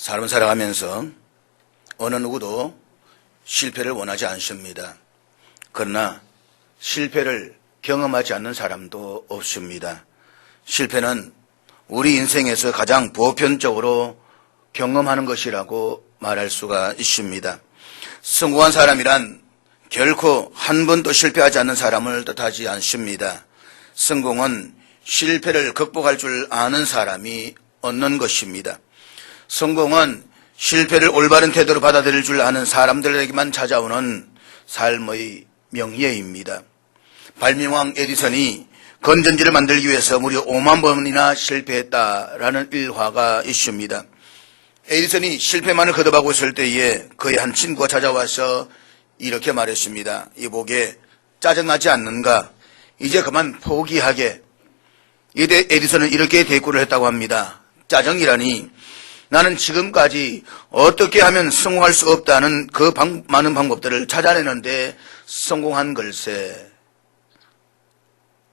삶을 살아가면서 어느 누구도 실패를 원하지 않습니다. 그러나 실패를 경험하지 않는 사람도 없습니다. 실패는 우리 인생에서 가장 보편적으로 경험하는 것이라고 말할 수가 있습니다. 성공한 사람이란 결코 한 번도 실패하지 않는 사람을 뜻하지 않습니다. 성공은 실패를 극복할 줄 아는 사람이 얻는 것입니다. 성공은 실패를 올바른 태도로 받아들일 줄 아는 사람들에게만 찾아오는 삶의 명예입니다. 발명왕 에디슨이 건전지를 만들기 위해서 무려 5만 번이나 실패했다라는 일화가 있습니다. 에디슨이 실패만을 거듭하고 있을 때에 그의 한 친구가 찾아와서 이렇게 말했습니다. 이보게 짜증나지 않는가? 이제 그만 포기하게. 이때 에디슨은 이렇게 대꾸를 했다고 합니다. 짜증이라니 나는 지금까지 어떻게 하면 성공할 수 없다는 그 많은 방법들을 찾아내는데 성공한 걸세.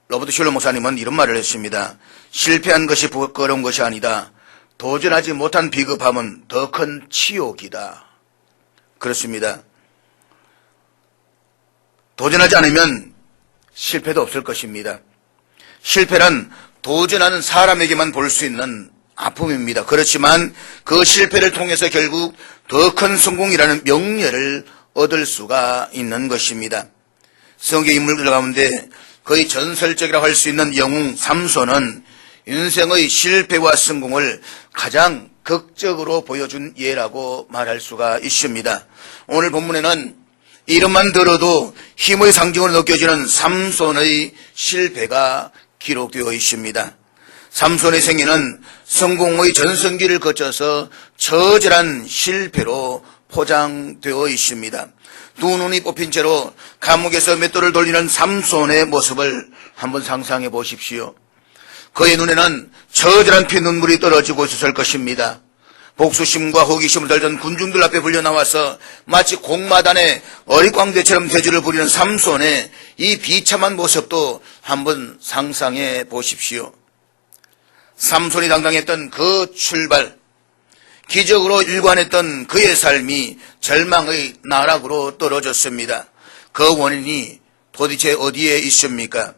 로버트 슐러 목사님은 이런 말을 했습니다. 실패한 것이 부끄러운 것이 아니다. 도전하지 못한 비겁함은 더 큰 치욕이다. 그렇습니다. 도전하지 않으면 실패도 없을 것입니다. 실패란 도전하는 사람에게만 볼 수 있는 아픔입니다. 그렇지만 그 실패를 통해서 결국 더 큰 성공이라는 명예를 얻을 수가 있는 것입니다. 성경 인물들 가운데 거의 전설적이라고 할 수 있는 영웅 삼손은 인생의 실패와 성공을 가장 극적으로 보여준 예라고 말할 수가 있습니다. 오늘 본문에는 이름만 들어도 힘의 상징으로 느껴지는 삼손의 실패가 기록되어 있습니다. 삼손의 생애는 성공의 전성기를 거쳐서 처절한 실패로 포장되어 있습니다. 두 눈이 뽑힌 채로 감옥에서 맷돌을 돌리는 삼손의 모습을 한번 상상해 보십시오. 그의 눈에는 처절한 피눈물이 떨어지고 있었을 것입니다. 복수심과 호기심을 들던 군중들 앞에 불려나와서 마치 공마단의 어릿광대처럼 대주를 부리는 삼손의 이 비참한 모습도 한번 상상해 보십시오. 삼손이 당당했던 그 출발, 기적으로 일관했던 그의 삶이 절망의 나락으로 떨어졌습니다. 그 원인이 도대체 어디에 있습니까?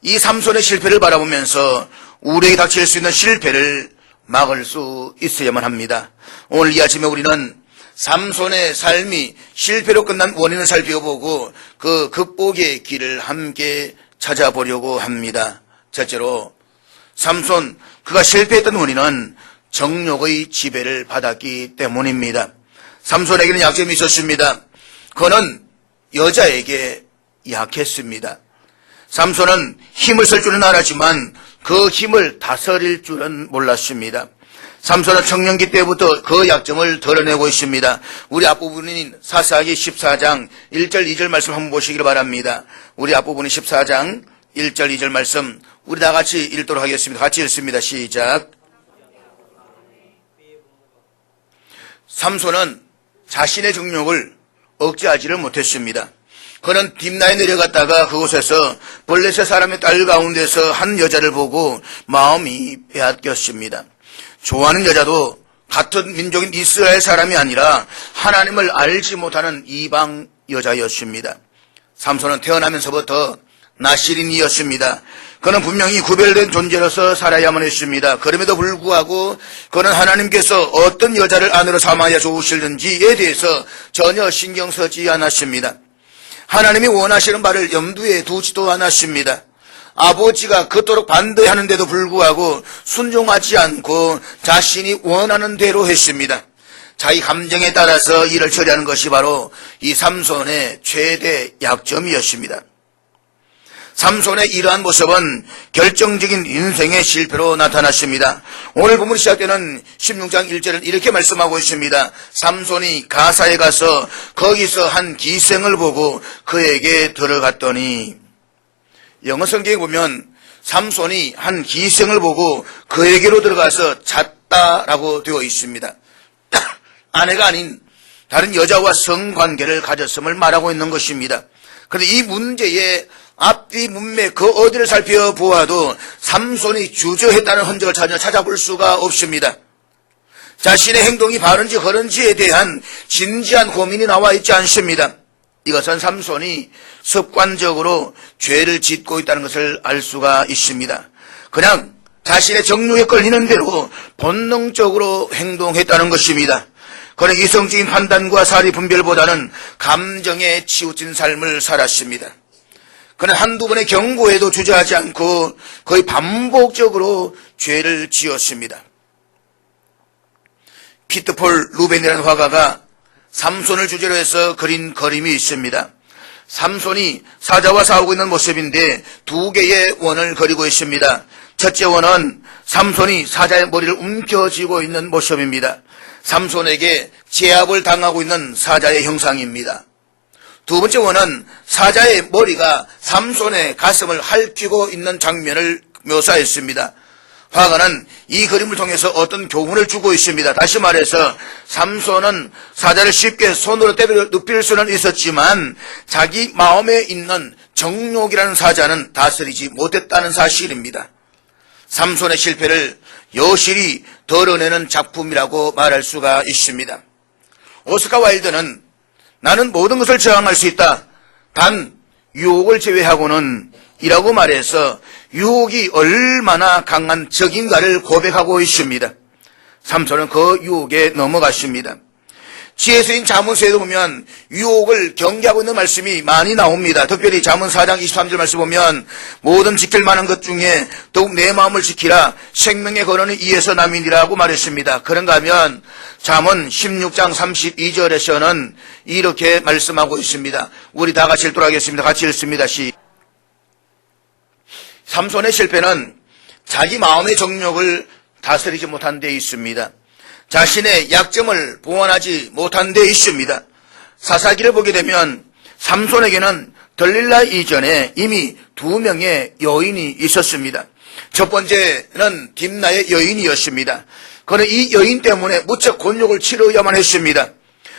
이 삼손의 실패를 바라보면서 우리에게 닥칠 수 있는 실패를 막을 수 있어야만 합니다. 오늘 이 아침에 우리는 삼손의 삶이 실패로 끝난 원인을 살펴보고 그 극복의 길을 함께 찾아보려고 합니다. 첫째로 삼손, 그가 실패했던 원인은 정욕의 지배를 받았기 때문입니다. 삼손에게는 약점이 있었습니다. 그는 여자에게 약했습니다. 삼손은 힘을 쓸 줄은 알았지만 그 힘을 다스릴 줄은 몰랐습니다. 삼손은 청년기 때부터 그 약점을 드러내고 있습니다. 우리 앞부분인 사사기 14장 1절 2절 말씀 한번 보시기를 바랍니다. 우리 앞부분인 14장 1절 2절 말씀 우리 다 같이 읽도록 하겠습니다. 같이 읽습니다. 시작. 삼손은 자신의 정욕을 억제하지를 못했습니다. 그는 딥나에 내려갔다가 그곳에서 블레셋 사람의 딸 가운데서 한 여자를 보고 마음이 빼앗겼습니다. 좋아하는 여자도 같은 민족인 이스라엘 사람이 아니라 하나님을 알지 못하는 이방 여자였습니다. 삼손은 태어나면서부터 나시린이었습니다. 그는 분명히 구별된 존재로서 살아야만 했습니다. 그럼에도 불구하고 그는 하나님께서 어떤 여자를 아내로 삼아야 좋으실는지에 대해서 전혀 신경 쓰지 않았습니다. 하나님이 원하시는 바를 염두에 두지도 않았습니다. 아버지가 그토록 반대하는데도 불구하고 순종하지 않고 자신이 원하는 대로 했습니다. 자기 감정에 따라서 일을 처리하는 것이 바로 이 삼손의 최대 약점이었습니다. 삼손의 이러한 모습은 결정적인 인생의 실패로 나타났습니다. 오늘 본문이 시작되는 16장 1절은 이렇게 말씀하고 있습니다. 삼손이 가사에 가서 거기서 한 기생을 보고 그에게 들어갔더니, 영어 성경에 보면 삼손이 한 기생을 보고 그에게로 들어가서 잤다라고 되어 있습니다. 아내가 아닌 다른 여자와 성관계를 가졌음을 말하고 있는 것입니다. 그런데 이 문제의 앞뒤 문맥 그 어디를 살펴보아도 삼손이 주저했다는 흔적을 전혀 찾아볼 수가 없습니다. 자신의 행동이 바른지 그른지에 대한 진지한 고민이 나와 있지 않습니다. 이것은 삼손이 습관적으로 죄를 짓고 있다는 것을 알 수가 있습니다. 그냥 자신의 정욕에 끌리는 대로 본능적으로 행동했다는 것입니다. 그는 이성적인 판단과 사리 분별보다는 감정에 치우친 삶을 살았습니다. 그는 한두 번의 경고에도 주저하지 않고 거의 반복적으로 죄를 지었습니다. 피트폴 루벤이라는 화가가 삼손을 주제로 해서 그린 그림이 있습니다. 삼손이 사자와 싸우고 있는 모습인데 두 개의 원을 그리고 있습니다. 첫째 원은 삼손이 사자의 머리를 움켜쥐고 있는 모습입니다. 삼손에게 제압을 당하고 있는 사자의 형상입니다. 두 번째 원은 사자의 머리가 삼손의 가슴을 핥히고 있는 장면을 묘사했습니다. 화가는 이 그림을 통해서 어떤 교훈을 주고 있습니다. 다시 말해서 삼손은 사자를 쉽게 손으로 때려 눕힐 수는 있었지만 자기 마음에 있는 정욕이라는 사자는 다스리지 못했다는 사실입니다. 삼손의 실패를 여실히 드러내는 작품이라고 말할 수가 있습니다. 오스카 와일드는 나는 모든 것을 저항할 수 있다. 단 유혹을 제외하고는 이라고 말해서 유혹이 얼마나 강한 적인가를 고백하고 있습니다. 삼손은 그 유혹에 넘어갔습니다. 지혜서인 잠언서에도 보면 유혹을 경계하고 있는 말씀이 많이 나옵니다. 특별히 잠언 4장 23절 말씀 보면 모든 지킬 만한 것 중에 더욱 내 마음을 지키라 생명의 근원이 이에서 남이니라고 말했습니다. 그런가 하면 잠언 16장 32절에서는 이렇게 말씀하고 있습니다. 우리 다 같이 읽도록 하겠습니다. 같이 읽습니다. 삼손의 실패는 자기 마음의 정욕을 다스리지 못한 데 있습니다. 자신의 약점을 보완하지 못한 데 있습니다. 사사기를 보게 되면 삼손에게는 들릴라 이전에 이미 두 명의 여인이 있었습니다. 첫 번째는 딥나의 여인이었습니다. 그는 이 여인 때문에 무척 곤욕을 치러야만 했습니다.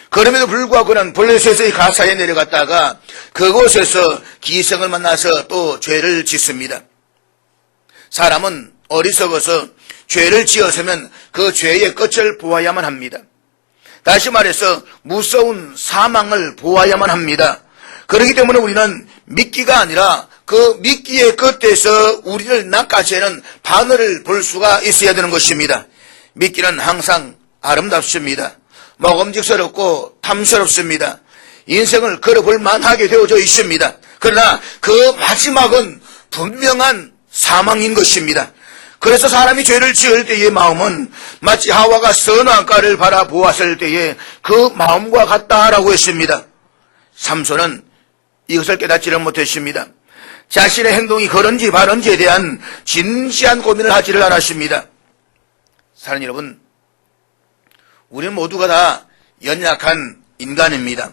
그럼에도 불구하고 그는 블레셋의 가사에 내려갔다가 그곳에서 기생을 만나서 또 죄를 짓습니다. 사람은 어리석어서 죄를 지었으면 그 죄의 끝을 보아야만 합니다. 다시 말해서 무서운 사망을 보아야만 합니다. 그렇기 때문에 우리는 미끼가 아니라 그 미끼의 끝에서 우리를 낚아채는 바늘을 볼 수가 있어야 되는 것입니다. 미끼는 항상 아름답습니다. 먹음직스럽고 탐스럽습니다. 인생을 걸어볼 만하게 되어져 있습니다. 그러나 그 마지막은 분명한 사망인 것입니다. 그래서 사람이 죄를 지을 때의 마음은 마치 하와가 선악과를 바라보았을 때의 그 마음과 같다라고 했습니다. 삼손은 이것을 깨닫지를 못했습니다. 자신의 행동이 그런지 바른지에 대한 진지한 고민을 하지를 않았습니다. 사랑하는 여러분, 우리는 모두가 다 연약한 인간입니다.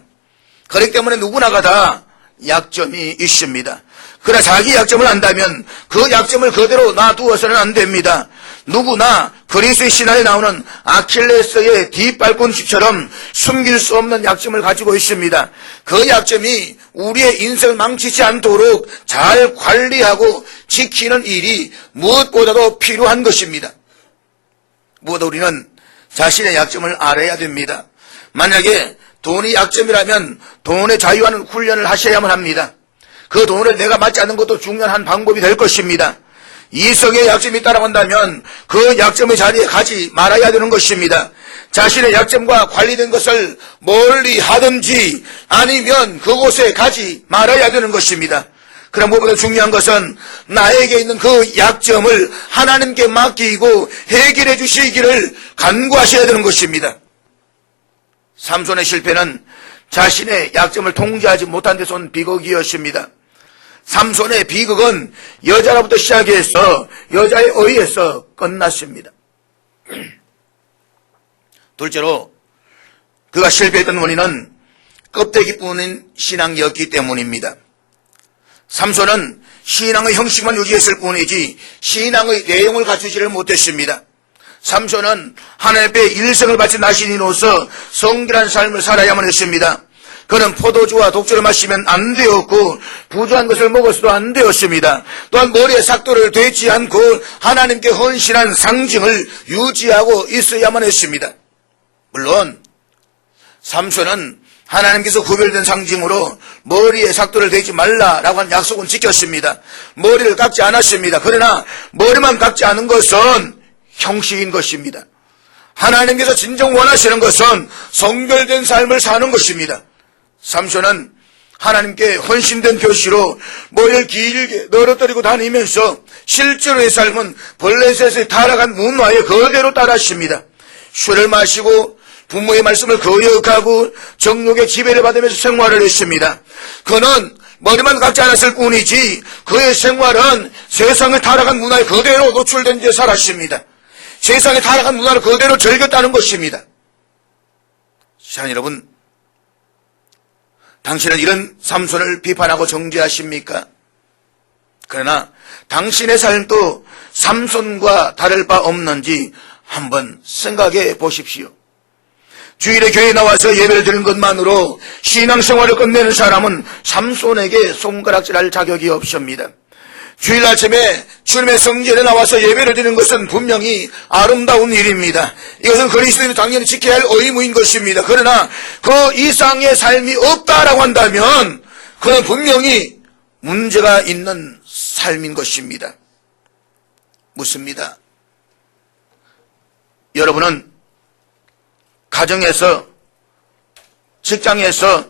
그렇기 때문에 누구나가 다 약점이 있습니다. 그러나 자기 약점을 안다면 그 약점을 그대로 놔두어서는 안 됩니다. 누구나 그리스도의 신화에 나오는 아킬레스의 뒷발꿈치처럼 숨길 수 없는 약점을 가지고 있습니다. 그 약점이 우리의 인생을 망치지 않도록 잘 관리하고 지키는 일이 무엇보다도 필요한 것입니다. 무엇보다 우리는 자신의 약점을 알아야 됩니다. 만약에 돈이 약점이라면 돈의 자유하는 훈련을 하셔야만 합니다. 그 돈을 내가 맞지 않는 것도 중요한 한 방법이 될 것입니다. 이성의 약점이 있다고 한다면 그 약점의 자리에 가지 말아야 되는 것입니다. 자신의 약점과 관리된 것을 멀리 하든지 아니면 그곳에 가지 말아야 되는 것입니다. 그럼 무엇보다 중요한 것은 나에게 있는 그 약점을 하나님께 맡기고 해결해 주시기를 간구하셔야 되는 것입니다. 삼손의 실패는 자신의 약점을 통제하지 못한 데서 온 비극이었습니다. 삼손의 비극은 여자로부터 시작해서 여자에 의해서 끝났습니다. 둘째로 그가 실패했던 원인은 껍데기뿐인 신앙이었기 때문입니다. 삼손은 신앙의 형식만 유지했을 뿐이지 신앙의 내용을 갖추지를 못했습니다. 삼손은 하나님 앞에 일생을 바친 나신이로서 성결한 삶을 살아야만 했습니다. 그는 포도주와 독주를 마시면 안 되었고 부조한 것을 먹어서도 안 되었습니다. 또한 머리에 삭도를 되지 않고 하나님께 헌신한 상징을 유지하고 있어야만 했습니다. 물론 삼손은 하나님께서 구별된 상징으로 머리에 삭도를 대지 말라라고 한 약속은 지켰습니다. 머리를 깎지 않았습니다. 그러나 머리만 깎지 않은 것은 형식인 것입니다. 하나님께서 진정 원하시는 것은 성결된 삶을 사는 것입니다. 삼손은 하나님께 헌신된 표시로 머리를 길게 늘어뜨리고 다니면서 실제로의 삶은 블레셋의 타락한 문화에 그대로 따랐습니다. 술을 마시고 부모의 말씀을 거역하고 정욕의 지배를 받으면서 생활을 했습니다. 그는 머리만 깎지 않았을 뿐이지 그의 생활은 세상의 타락한 문화에 그대로 노출된 채 살았습니다. 세상의 타락한 문화를 그대로 즐겼다는 것입니다. 시청자 여러분, 당신은 이런 삼손을 비판하고 정죄하십니까? 그러나 당신의 삶도 삼손과 다를 바 없는지 한번 생각해 보십시오. 주일에 교회에 나와서 예배를 드리는 것만으로 신앙생활을 끝내는 사람은 삼손에게 손가락질할 자격이 없습니다. 주일 아침에 주님의 성전에 나와서 예배를 드리는 것은 분명히 아름다운 일입니다. 이것은 그리스도인이 당연히 지켜야 할 의무인 것입니다. 그러나 그 이상의 삶이 없다라고 한다면 그는 분명히 문제가 있는 삶인 것입니다. 묻습니다. 여러분은 가정에서, 직장에서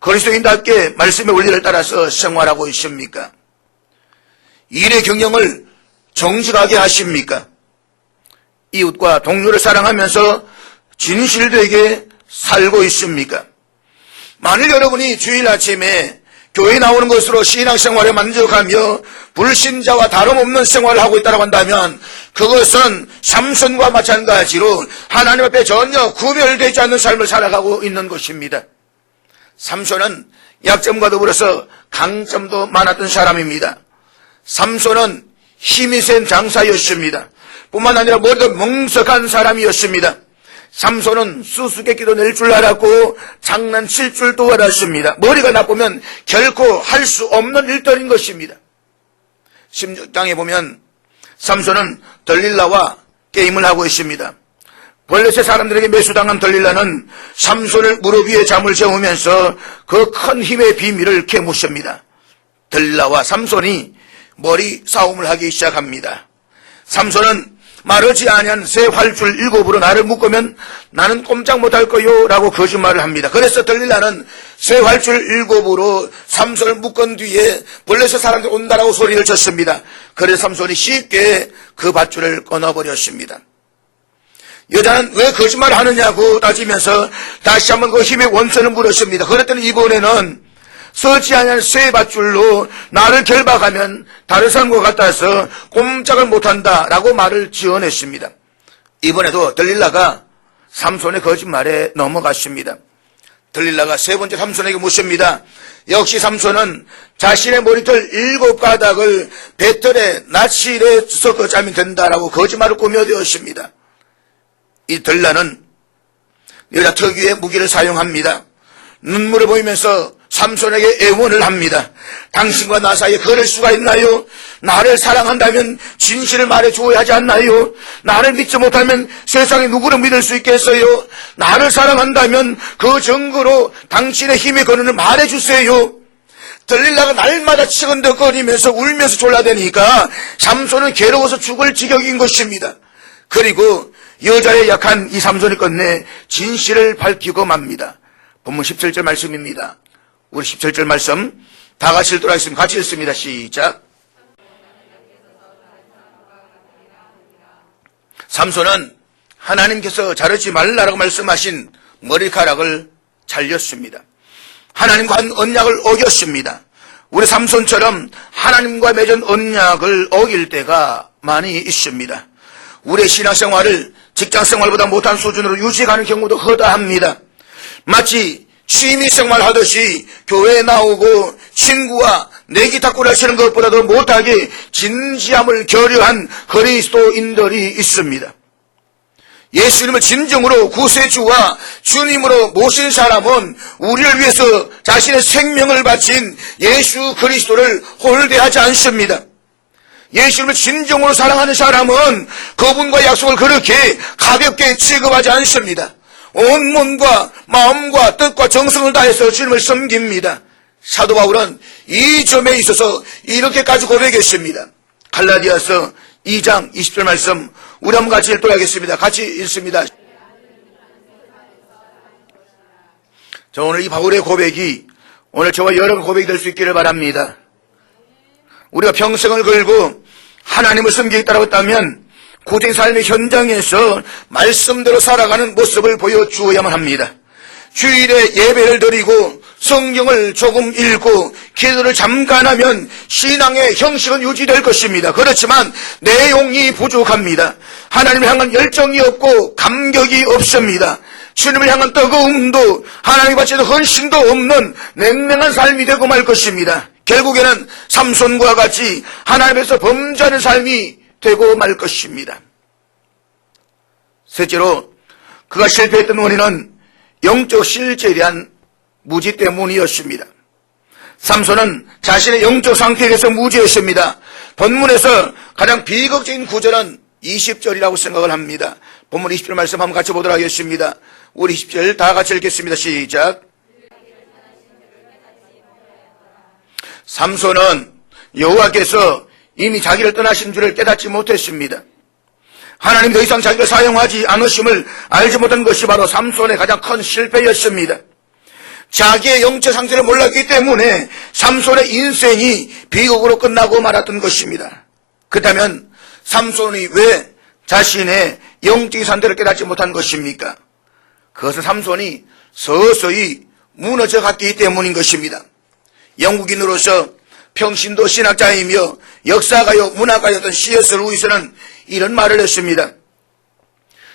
그리스도인답게 말씀의 원리를 따라서 생활하고 있습니까? 일의 경영을 정직하게 하십니까? 이웃과 동료를 사랑하면서 진실되게 살고 있습니까? 만일 여러분이 주일 아침에 교회에 나오는 것으로 신앙생활에 만족하며 불신자와 다름없는 생활을 하고 있다고 한다면 그것은 삼손과 마찬가지로 하나님 앞에 전혀 구별되지 않는 삶을 살아가고 있는 것입니다. 삼손은 약점과 더불어서 강점도 많았던 사람입니다. 삼손은 힘이 센 장사였습니다. 뿐만 아니라 머리도 멍석한 사람이었습니다. 삼손은 수수께끼도 낼 줄 알았고 장난칠 줄도 알았습니다. 머리가 나쁘면 결코 할 수 없는 일들인 것입니다. 16장에 보면 삼손은 들릴라와 게임을 하고 있습니다. 블레셋 사람들에게 매수당한 들릴라는 삼손을 무릎 위에 잠을 재우면서 그 큰 힘의 비밀을 캐묻습니다. 들릴라와 삼손이 머리 싸움을 하기 시작합니다. 삼손은 마르지 아니한 새 활줄 7으로 나를 묶으면 나는 꼼짝 못할 거요 라고 거짓말을 합니다. 그래서 들릴라는 새 활줄 7으로 삼손을 묶은 뒤에 블레셋 사람들 온다라고 소리를 쳤습니다. 그래서 삼손이 쉽게 그 밧줄을 끊어버렸습니다. 여자는 왜 거짓말을 하느냐고 따지면서 다시 한번 그 힘의 원천을 물었습니다. 그랬더니 이번에는 서지 아니한 새 밧줄로 나를 결박하면 다른 사람과 같아서 꼼짝을 못한다라고 말을 지어냈습니다. 이번에도 들릴라가 삼손의 거짓말에 넘어갔습니다. 들릴라가 세 번째 삼손에게 묻습니다. 역시 삼손은 자신의 머리털 7가닥을 배틀에 낫실에 섞어 짜면 된다라고 거짓말을 꾸며대었습니다. 이 들릴라는 여자 특유의 무기를 사용합니다. 눈물을 보이면서 삼손에게 애원을 합니다. 당신과 나 사이에 그럴 수가 있나요? 나를 사랑한다면 진실을 말해주어야 하지 않나요? 나를 믿지 못하면 세상에 누구를 믿을 수 있겠어요? 나를 사랑한다면 그 증거로 당신의 힘의 근원을 말해주세요. 들릴라가 날마다 치근덕거리면서 울면서 졸라대니까 삼손은 괴로워서 죽을 지경인 것입니다. 그리고 여자의 약한 이 삼손이 끝내 진실을 밝히고 맙니다. 본문 17절 말씀입니다. 우리 17절 말씀 다 같이 읽도록 하겠습니다. 같이 읽습니다. 시작. 삼손은 하나님께서 자르지 말라라고 말씀하신 머리카락을 잘렸습니다. 하나님과 한 언약을 어겼습니다. 우리 삼손처럼 하나님과 맺은 언약을 어길 때가 많이 있습니다. 우리의 신앙생활을 직장생활보다 못한 수준으로 유지하는 경우도 허다합니다. 마치 취미생활 하듯이 교회에 나오고 친구와 내기탁구를 하시는 것보다도 못하게 진지함을 결여한 그리스도인들이 있습니다. 예수님을 진정으로 구세주와 주님으로 모신 사람은 우리를 위해서 자신의 생명을 바친 예수 그리스도를 홀대하지 않습니다. 예수님을 진정으로 사랑하는 사람은 그분과 약속을 그렇게 가볍게 취급하지 않습니다. 온 몸과 마음과 뜻과 정성을 다해서 주님을 섬깁니다. 사도 바울은 이 점에 있어서 이렇게까지 고백했습니다. 갈라디아서 2장 20절 말씀 우리 한번 같이 읽도록 하겠습니다. 같이 읽습니다. 자, 오늘 이 바울의 고백이 오늘 저와 여러분 고백이 될 수 있기를 바랍니다. 우리가 평생을 걸고 하나님을 섬기겠다고 했다면 구주의 삶의 현장에서 말씀대로 살아가는 모습을 보여주어야만 합니다. 주일에 예배를 드리고 성경을 조금 읽고 기도를 잠깐 하면 신앙의 형식은 유지될 것입니다. 그렇지만 내용이 부족합니다. 하나님을 향한 열정이 없고 감격이 없습니다. 주님을 향한 뜨거움도 하나님 앞에서 헌신도 없는 냉랭한 삶이 되고 말 것입니다. 결국에는 삼손과 같이 하나님에서 범죄하는 삶이 되고 말 것입니다. 셋째로 그가 실패했던 원인은 영적 실제리한 무지 때문이었습니다. 삼손은 자신의 영적 상태에 대해서 무지했습니다. 본문에서 가장 비극적인 구절은 20절이라고 생각을 합니다. 본문 20절 말씀 한번 같이 보도록 하겠습니다. 우리 20절 다 같이 읽겠습니다. 시작. 삼손은 여호와께서 이미 자기를 떠나신 줄을 깨닫지 못했습니다. 하나님 더 이상 자기를 사용하지 않으심을 알지 못한 것이 바로 삼손의 가장 큰 실패였습니다. 자기의 영적 상태를 몰랐기 때문에 삼손의 인생이 비극으로 끝나고 말았던 것입니다. 그렇다면 삼손이 왜 자신의 영적인 상태를 깨닫지 못한 것입니까? 그것은 삼손이 서서히 무너져 갔기 때문인 것입니다. 영국인으로서 평신도 신학자이며 역사가요 문학가였던 C.S. 루이스는 이런 말을 했습니다.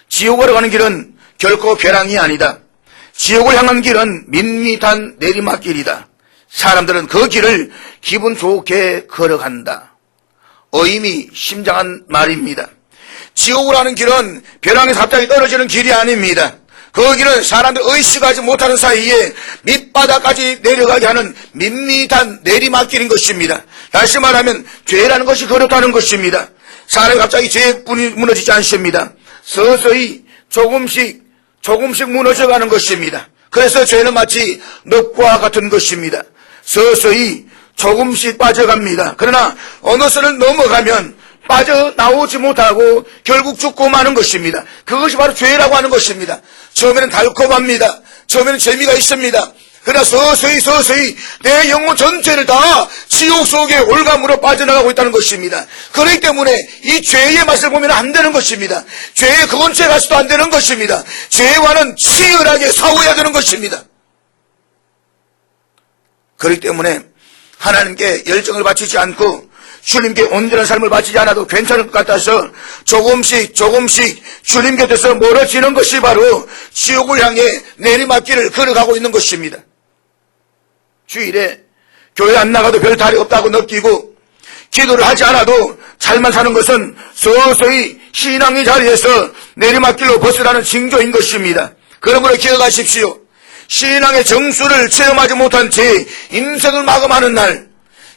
지옥으로 가는 길은 결코 벼랑이 아니다. 지옥을 향한 길은 밋밋한 내리막길이다. 사람들은 그 길을 기분 좋게 걸어간다. 어임이 심장한 말입니다. 지옥으로 가는 길은 벼랑에서 갑자기 떨어지는 길이 아닙니다. 그 길은 사람들 의식하지 못하는 사이에 밑바닥까지 내려가게 하는 밋밋한 내리막길인 것입니다. 다시 말하면 죄라는 것이 그렇다는 것입니다. 사람이 갑자기 죄에 무너지지 않습니다. 서서히 조금씩 무너져가는 것입니다. 그래서 죄는 마치 늪과 같은 것입니다. 서서히 조금씩 빠져갑니다. 그러나 어느 선을 넘어가면 빠져나오지 못하고 결국 죽고 마는 것입니다. 그것이 바로 죄라고 하는 것입니다. 처음에는 달콤합니다. 처음에는 재미가 있습니다. 그러나 서서히 내 영혼 전체를 다 지옥 속에 올감으로 빠져나가고 있다는 것입니다. 그렇기 때문에 이 죄의 맛을 보면 안 되는 것입니다. 죄의 그 근처에 가서도 안 되는 것입니다. 죄와는 치열하게 싸워야 되는 것입니다. 그렇기 때문에 하나님께 열정을 바치지 않고 주님께 온전한 삶을 바치지 않아도 괜찮을 것 같아서 조금씩 주님 곁에서 멀어지는 것이 바로 지옥을 향해 내리막길을 걸어가고 있는 것입니다. 주일에 교회 안 나가도 별 탈이 없다고 느끼고 기도를 하지 않아도 잘만 사는 것은 서서히 신앙의 자리에서 내리막길로 벗어나는 징조인 것입니다. 그러므로 기억하십시오. 신앙의 정수를 체험하지 못한 채 인생을 마감하는 날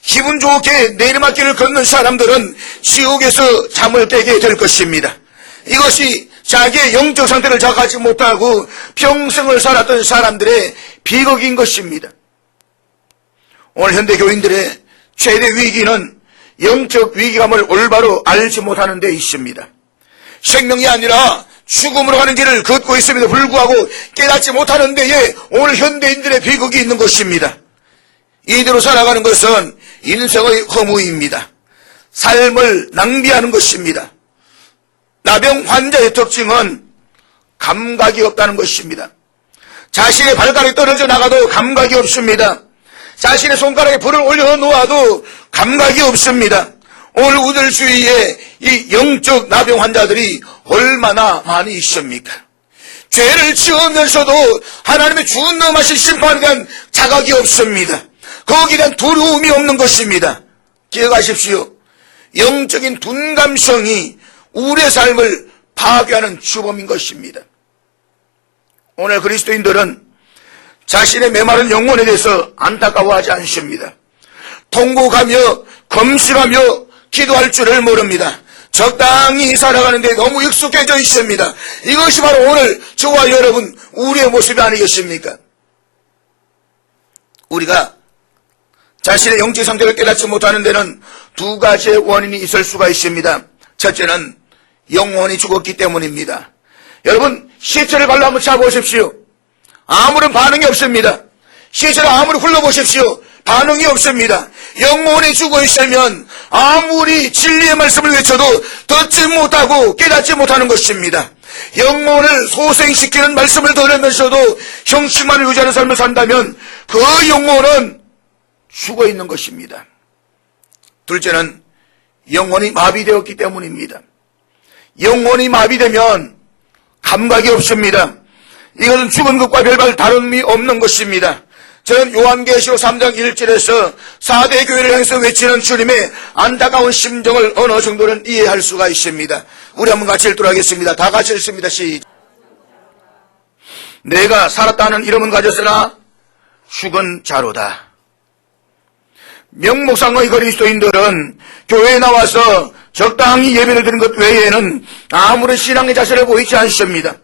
기분 좋게 내리막길을 걷는 사람들은 지옥에서 잠을 깨게 될 것입니다. 이것이 자기의 영적 상태를 자각하지 못하고 평생을 살았던 사람들의 비극인 것입니다. 오늘 현대 교인들의 최대 위기는 영적 위기감을 올바로 알지 못하는 데 있습니다. 생명이 아니라 죽음으로 가는 길을 걷고 있음에도 불구하고 깨닫지 못하는 데에 오늘 현대인들의 비극이 있는 것입니다. 이대로 살아가는 것은 인생의 허무입니다. 삶을 낭비하는 것입니다. 나병 환자의 특징은 감각이 없다는 것입니다. 자신의 발가락이 떨어져 나가도 감각이 없습니다. 자신의 손가락에 불을 올려놓아도 감각이 없습니다. 오늘 우리들 주위에 이 영적 나병 환자들이 얼마나 많이 있습니까? 죄를 지으면서도 하나님의 준엄하신 심판에 대한 자각이 없습니다. 거기에 대한 두려움이 없는 것입니다. 기억하십시오. 영적인 둔감성이 우리의 삶을 파괴하는 주범인 것입니다. 오늘 그리스도인들은 자신의 메마른 영혼에 대해서 안타까워하지 않습니다. 통곡하며 검식하며 기도할 줄을 모릅니다. 적당히 살아가는데 너무 익숙해져 있습니다. 이것이 바로 오늘 저와 여러분 우리의 모습이 아니겠습니까? 우리가 자신의 영적 상태를 깨닫지 못하는 데는 두 가지의 원인이 있을 수가 있습니다. 첫째는 영혼이 죽었기 때문입니다. 여러분, 시체를 발로 한번 차보십시오. 아무런 반응이 없습니다. 시체를 아무리 굴러보십시오. 반응이 없습니다. 영혼이 죽어 있으면 아무리 진리의 말씀을 외쳐도 듣지 못하고 깨닫지 못하는 것입니다. 영혼을 소생시키는 말씀을 들으면서도 형식만을 유지하는 삶을 산다면 그 영혼은 죽어 있는 것입니다. 둘째는 영혼이 마비되었기 때문입니다. 영혼이 마비되면 감각이 없습니다. 이것은 죽은 것과 별반 다름이 없는 것입니다. 저는 요한계시록 3장 1절에서 4대 교회를 향해서 외치는 주님의 안타까운 심정을 어느 정도는 이해할 수가 있습니다. 우리 한번 같이 읽도록 하겠습니다. 다 같이 읽습니다. 시작. 내가 살았다는 이름은 가졌으나 죽은 자로다. 명목상의 그리스도인들은 교회에 나와서 적당히 예배를 드리는 것 외에는 아무런 신앙의 자세를 보이지 않습니다.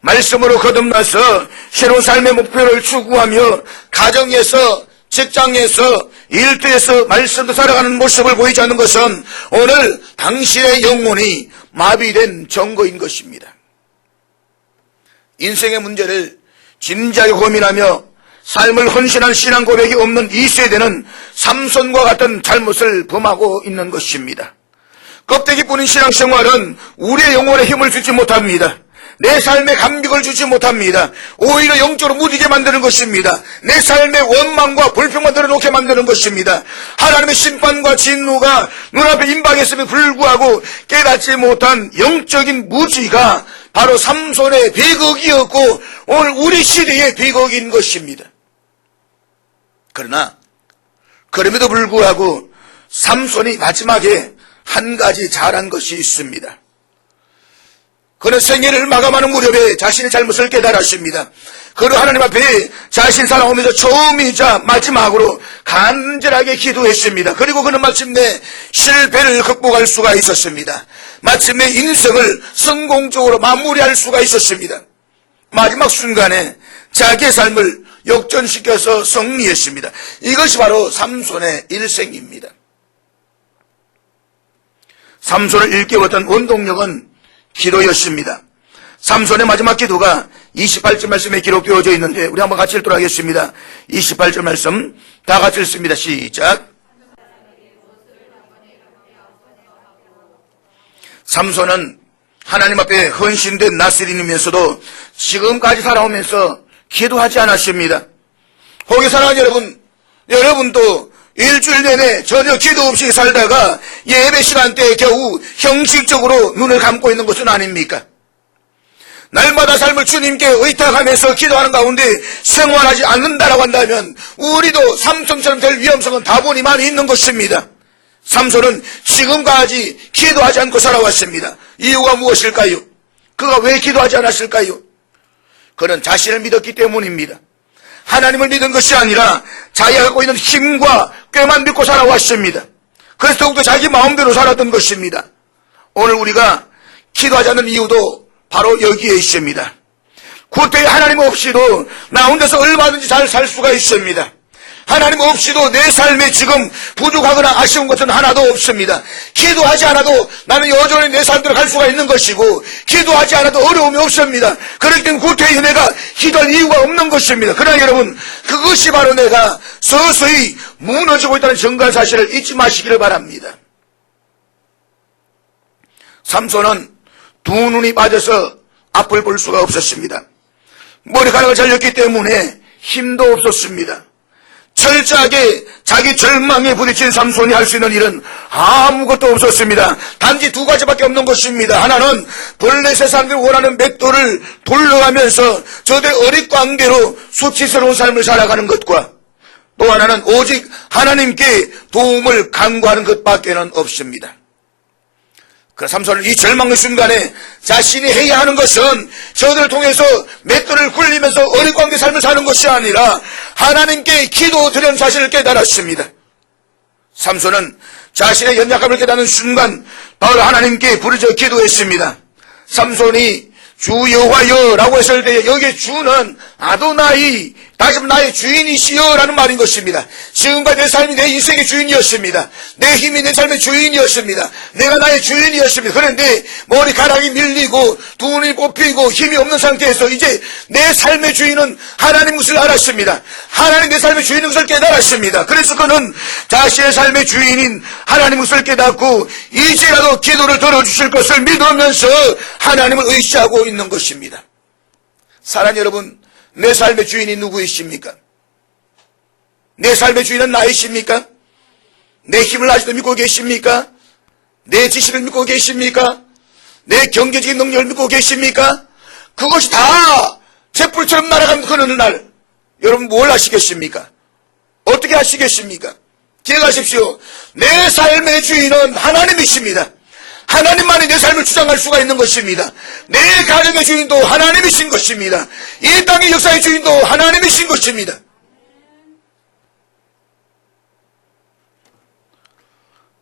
말씀으로 거듭나서 새로운 삶의 목표를 추구하며 가정에서, 직장에서, 일터에서 말씀도 살아가는 모습을 보이지 않는 것은 오늘 당신의 영혼이 마비된 증거인 것입니다. 인생의 문제를 진지하게 고민하며 삶을 헌신한 신앙 고백이 없는 이 세대는 삼손과 같은 잘못을 범하고 있는 것입니다. 껍데기뿐인 신앙생활은 우리의 영혼에 힘을 주지 못합니다. 내 삶에 감격을 주지 못합니다. 오히려 영적으로 무디게 만드는 것입니다. 내 삶에 원망과 불평만 들어놓게 만드는 것입니다. 하나님의 심판과 진노가 눈앞에 임박했음에 불구하고 깨닫지 못한 영적인 무지가 바로 삼손의 비극이었고 오늘 우리 시대의 비극인 것입니다. 그러나 그럼에도 불구하고 삼손이 마지막에 한 가지 잘한 것이 있습니다. 그는 생애를 마감하는 무렵에 자신의 잘못을 깨달았습니다. 그리고 하나님 앞에 자신 살아오면서 처음이자 마지막으로 간절하게 기도했습니다. 그리고 그는 마침내 실패를 극복할 수가 있었습니다. 마침내 인생을 성공적으로 마무리할 수가 있었습니다. 마지막 순간에 자기의 삶을 역전시켜서 승리했습니다. 이것이 바로 삼손의 일생입니다. 삼손을 일깨웠던 원동력은 기도였습니다. 삼손의 마지막 기도가 28절 말씀에 기록되어져 있는데 우리 한번 같이 읽도록 하겠습니다. 28절 말씀 다 같이 읽습니다. 시작. 삼손은 하나님 앞에 헌신된 나스린이면서도 지금까지 살아오면서 기도하지 않았습니다. 거기 사랑하는 여러분도 일주일 내내 전혀 기도 없이 살다가 예배 시간대에 겨우 형식적으로 눈을 감고 있는 것은 아닙니까? 날마다 삶을 주님께 의탁하면서 기도하는 가운데 생활하지 않는다라고 한다면 우리도 삼손처럼 될 위험성은 다분히 많이 있는 것입니다. 삼손은 지금까지 기도하지 않고 살아왔습니다. 이유가 무엇일까요? 그가 왜 기도하지 않았을까요? 그는 자신을 믿었기 때문입니다. 하나님을 믿은 것이 아니라 자기가 갖고 있는 힘과 꾀만 믿고 살아왔습니다. 그래서 더욱더 자기 마음대로 살았던 것입니다. 오늘 우리가 기도하지 않는 이유도 바로 여기에 있습니다. 구태에 하나님 없이도 나 혼자서 얼마든지 잘 살 수가 있습니다. 하나님 없이도 내 삶에 지금 부족하거나 아쉬운 것은 하나도 없습니다. 기도하지 않아도 나는 여전히 내 삶대로 갈 수가 있는 것이고 기도하지 않아도 어려움이 없습니다. 그렇기 때문에 구태의 내가 기도할 이유가 없는 것입니다. 그러나 여러분 그것이 바로 내가 서서히 무너지고 있다는 정갈 사실을 잊지 마시기를 바랍니다. 삼손은 두 눈이 빠져서 앞을 볼 수가 없었습니다. 머리카락을 잘렸기 때문에 힘도 없었습니다. 철저하게 자기 절망에 부딪힌 삼손이 할 수 있는 일은 아무것도 없었습니다. 단지 두 가지밖에 없는 것입니다. 하나는 블레셋 사람들이 원하는 맷돌을 돌려가면서 저들의 어릿광대로 수치스러운 삶을 살아가는 것과 또 하나는 오직 하나님께 도움을 간구하는 것밖에는 없습니다. 그 삼손은 이 절망의 순간에 자신이 해야 하는 것은 저들을 통해서 맷돌을 굴리면서 어릿광대 삶을 사는 것이 아니라 하나님께 기도드리는 자신을 깨달았습니다. 삼손은 자신의 연약함을 깨닫는 순간 바로 하나님께 부르짖어 기도했습니다. 삼손이 주 여호와여라고 했을 때 여기에 주는 아도나이, 다시 한번 나의 주인이시여 라는 말인 것입니다. 지금까지 내 삶이 내 인생의 주인이었습니다. 내 힘이 내 삶의 주인이었습니다. 내가 나의 주인이었습니다. 그런데 머리카락이 밀리고 두 눈이 뽑히고 힘이 없는 상태에서 이제 내 삶의 주인은 하나님 것을 알았습니다. 하나님 내 삶의 주인인 것을 깨달았습니다. 그래서 그는 자신의 삶의 주인인 하나님 것을 깨닫고 이제라도 기도를 들어주실 것을 믿으면서 하나님을 의지하고 있는 것입니다. 사랑하는 여러분, 내 삶의 주인이 누구이십니까? 내 삶의 주인은 나이십니까? 내 힘을 아직도 믿고 계십니까? 내 지식을 믿고 계십니까? 내 경제적인 능력을 믿고 계십니까? 그것이 다 잿불처럼 날아가는 그 어느 날 여러분 뭘 하시겠습니까? 어떻게 하시겠습니까? 기억하십시오. 내 삶의 주인은 하나님이십니다. 하나님만이 내 삶을 주장할 수가 있는 것입니다. 내 가정의 주인도 하나님이신 것입니다. 이 땅의 역사의 주인도 하나님이신 것입니다.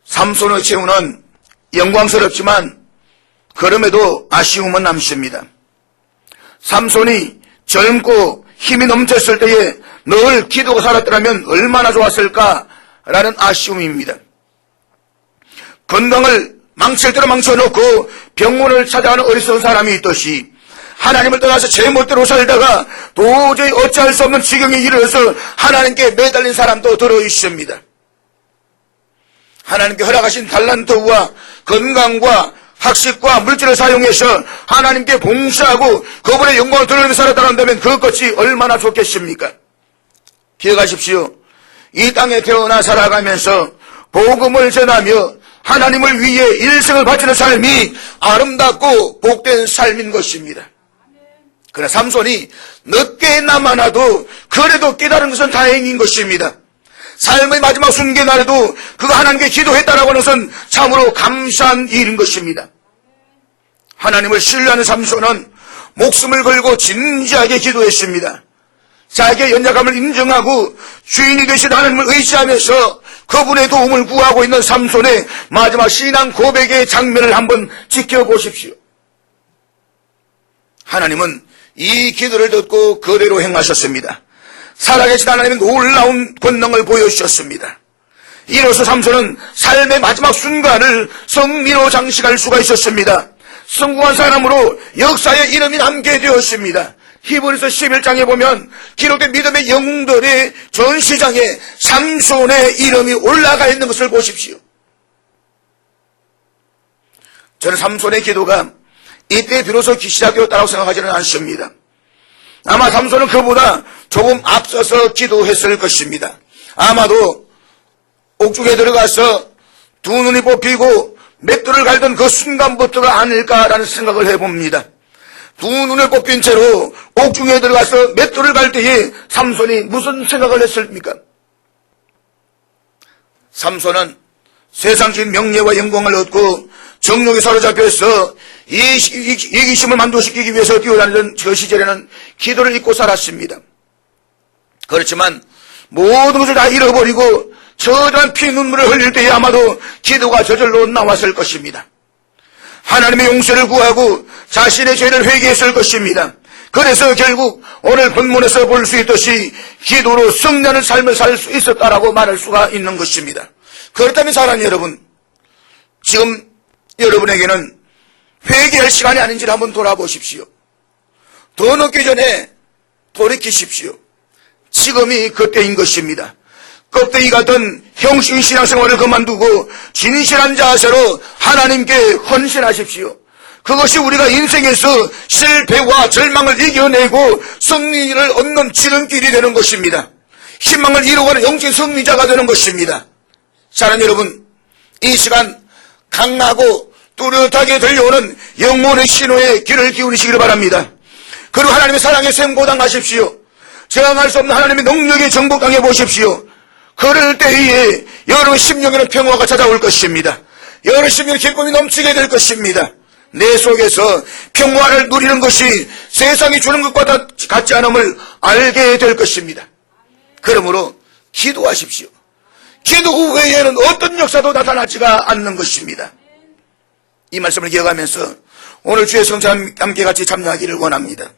삼손의 최후는 영광스럽지만 그럼에도 아쉬움은 남습니다. 삼손이 젊고 힘이 넘쳤을 때에 늘 기도가 살았더라면 얼마나 좋았을까라는 아쉬움입니다. 건강을 망칠 대로 망쳐놓고 병원을 찾아가는 어리석은 사람이 있듯이 하나님을 떠나서 제 멋대로 살다가 도저히 어찌할 수 없는 지경에 이르러서 하나님께 매달린 사람도 들어있습니다. 하나님께 허락하신 달란트와 건강과 학식과 물질을 사용해서 하나님께 봉사하고 그분의 영광을 드러내며 살았다 한다면 그것이 얼마나 좋겠습니까? 기억하십시오. 이 땅에 태어나 살아가면서 복음을 전하며 하나님을 위해 일생을 바치는 삶이 아름답고 복된 삶인 것입니다. 그러나 삼손이 늦게나마나도 그래도 깨달은 것은 다행인 것입니다. 삶의 마지막 순간에도 그가 하나님께 기도했다라고 하는 것은 참으로 감사한 일인 것입니다. 하나님을 신뢰하는 삼손은 목숨을 걸고 진지하게 기도했습니다. 자기의 연약함을 인정하고 주인이 되신 하나님을 의지하면서 그분의 도움을 구하고 있는 삼손의 마지막 신앙 고백의 장면을 한번 지켜보십시오. 하나님은 이 기도를 듣고 그대로 행하셨습니다. 살아계신 하나님의 놀라운 권능을 보여주셨습니다. 이로써 삼손은 삶의 마지막 순간을 승리로 장식할 수가 있었습니다. 성공한 사람으로 역사의 이름이 남게 되었습니다. 히브리서 11장에 보면 기록된 믿음의 영웅들의 전시장에 삼손의 이름이 올라가 있는 것을 보십시오. 저는 삼손의 기도가 이때 비로소 시작되었다고 생각하지는 않습니다. 아마 삼손은 그보다 조금 앞서서 기도했을 것입니다. 아마도 옥중에 들어가서 두 눈이 뽑히고 맷돌을 갈던 그 순간부터가 아닐까라는 생각을 해봅니다. 두 눈을 뽑힌 채로 옥중에 들어가서 맷돌을 갈 때에 삼손이 무슨 생각을 했습니까? 삼손은 세상적인 명예와 영광을 얻고 정욕에 사로잡혀서 이기심을 만족시키기 위해서 뛰어다니던 그 시절에는 기도를 잊고 살았습니다. 그렇지만 모든 것을 다 잃어버리고 저절한 피 눈물을 흘릴 때에 아마도 기도가 저절로 나왔을 것입니다. 하나님의 용서를 구하고 자신의 죄를 회개했을 것입니다. 그래서 결국 오늘 본문에서 볼 수 있듯이 기도로 승리하는 삶을 살 수 있었다라고 말할 수가 있는 것입니다. 그렇다면 사랑하는 여러분, 지금 여러분에게는 회개할 시간이 아닌지를 한번 돌아보십시오. 더 늦기 전에 돌이키십시오. 지금이 그때인 것입니다. 껍데기 같은 형식인 신앙생활을 그만두고 진실한 자세로 하나님께 헌신하십시오. 그것이 우리가 인생에서 실패와 절망을 이겨내고 승리를 얻는 지름길이 되는 것입니다. 희망을 이루어가는 영적인 승리자가 되는 것입니다. 사랑하는 여러분, 이 시간 강하고 뚜렷하게 들려오는 영혼의 신호에 귀를 기울이시기를 바랍니다. 그리고 하나님의 사랑에 생고당하십시오. 저항할 수 없는 하나님의 능력에 정복당해 보십시오. 그럴 때에 여러분 심령에는 평화가 찾아올 것입니다. 여러분 심령에 기쁨이 넘치게 될 것입니다. 내 속에서 평화를 누리는 것이 세상이 주는 것과 같지 않음을 알게 될 것입니다. 그러므로 기도하십시오. 기도 외에는 어떤 역사도 나타나지가 않는 것입니다. 이 말씀을 기억하면서 오늘 주의 성찬 함께 같이 참여하기를 원합니다.